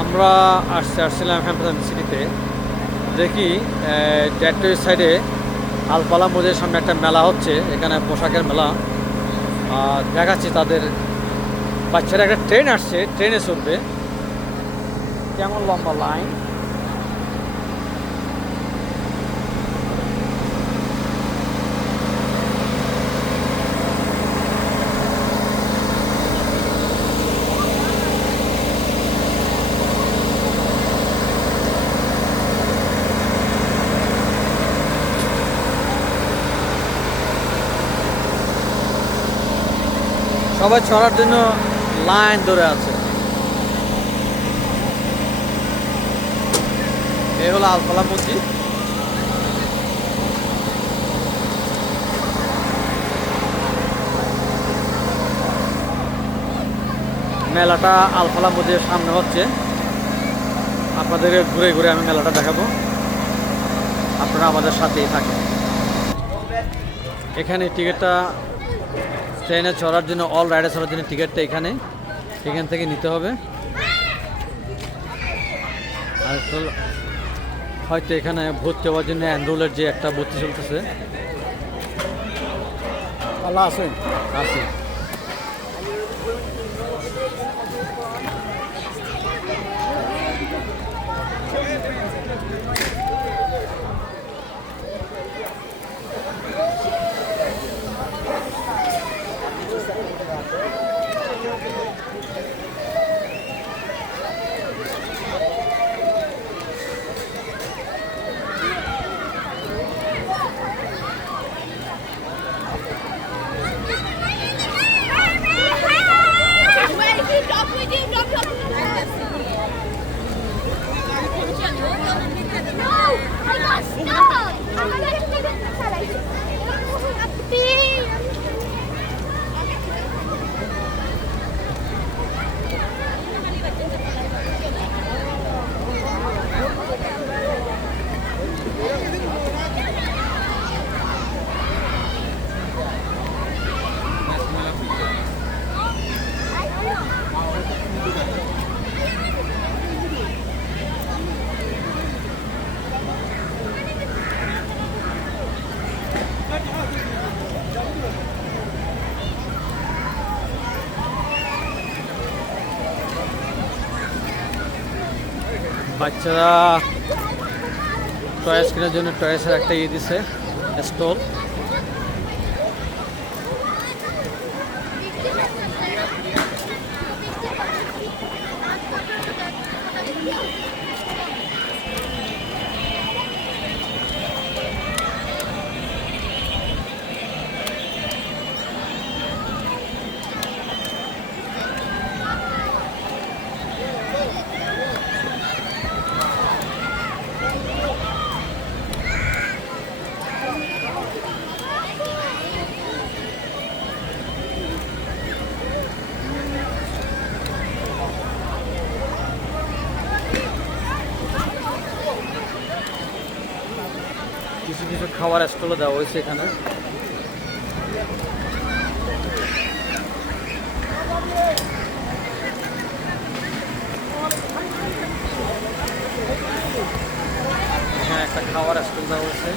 আমরা আসছিলাম হ্যাম্পটন সিটিতে। দেখি ডেট্রয়েট সাইডে আলপালা মসজিদের সামনে একটা মেলা হচ্ছে, এখানে পোশাকের মেলা। দেখাচ্ছি তাদের বাচ্চারা একটা ট্রেন আসছে, ট্রেনে চড়বে। কেমন লম্বা লাইন! সবাই চড়ার জন্য লাইন ধরে আছে। এই হলো আলফালা মসজিদ। মেলাটা আলফালা মসজিদের সামনে হচ্ছে। আপনাদের ঘুরে ঘুরে আমি মেলাটা দেখাবো, আপনারা আমাদের সাথেই থাকেন। এখানে টিকিটটা, ট্রেনে চড়ার জন্য, অল রাইডে চড়ার জন্য টিকিটটা এখান থেকে নিতে হবে। আর হয়তো এখানে ভর্তি হওয়ার জন্য এনরোলের যে একটা ভর্তি চলতেছে। আছে আছে বাচ্চারা টয়েস কেনার জন্য টয়েসের একটা দিছে স্টল। কিছু কিছু খাবার স্টলও দেওয়া হয়েছে এখানে। এখানে একটা খাবার স্টল দেওয়া হয়েছে।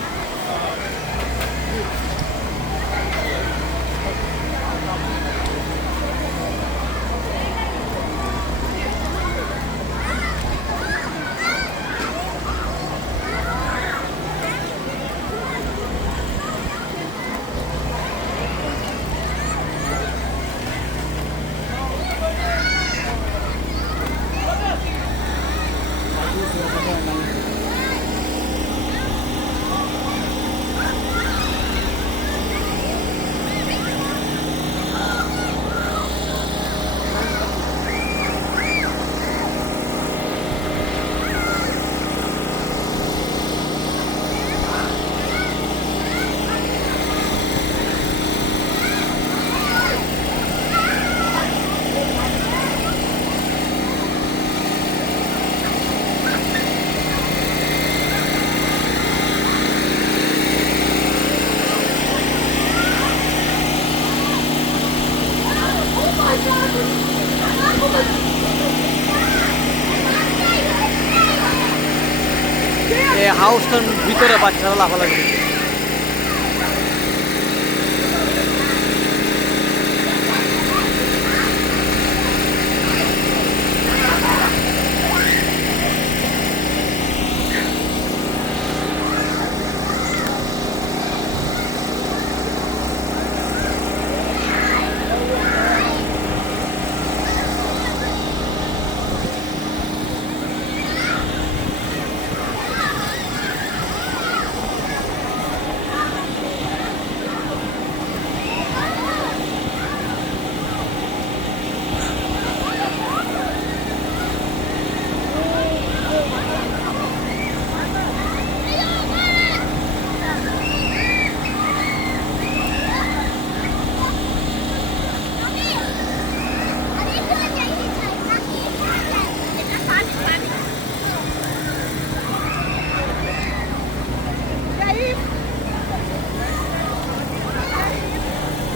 হাউসটার ভিতরে বাচ্চারা লাফালাফি করছে।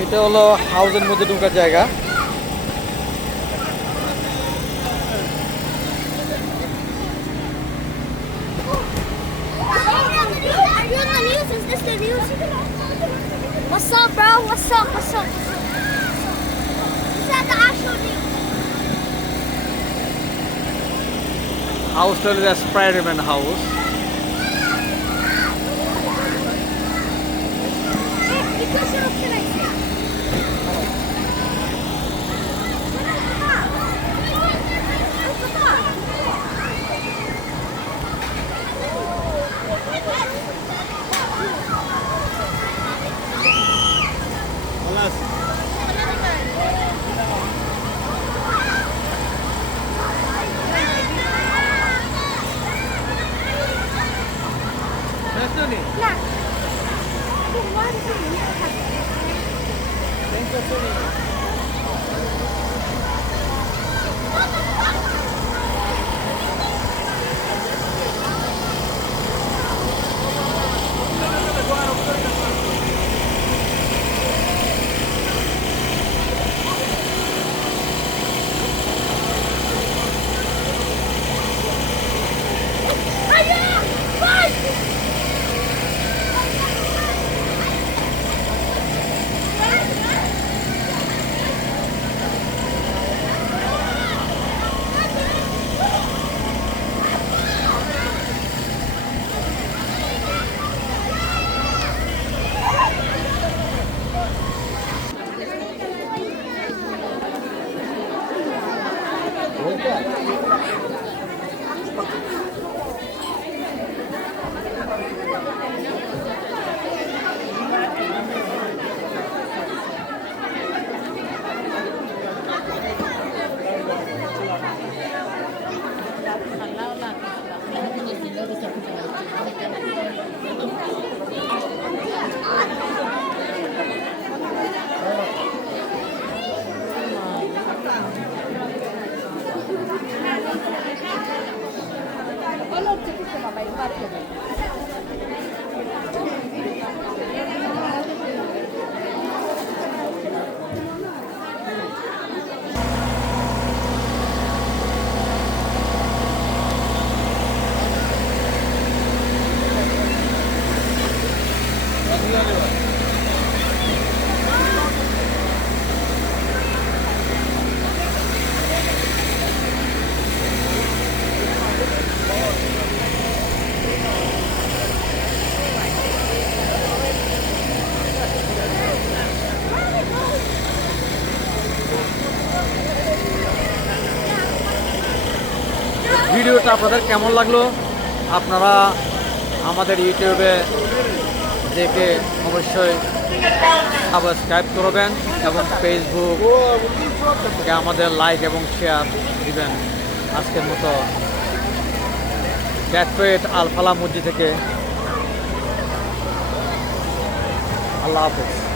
এটা হলো হাউসের মধ্যে ঢোকার জায়গা। What's up, bro? What's up? What's up? Is that the actual news? হাউসটা হলো স্পাইডারম্যান হাউস। ভিডিওটা আপনাদের কেমন লাগলো আপনারা আমাদের ইউটিউবে দেখে অবশ্যই সাবস্ক্রাইব করবেন এবং ফেসবুকে আমাদের লাইক এবং শেয়ার দিবেন। আজকের মতো ডেট্রয়েট আল ফালাহ মসজিদ থেকে আল্লাহ হাফেজ।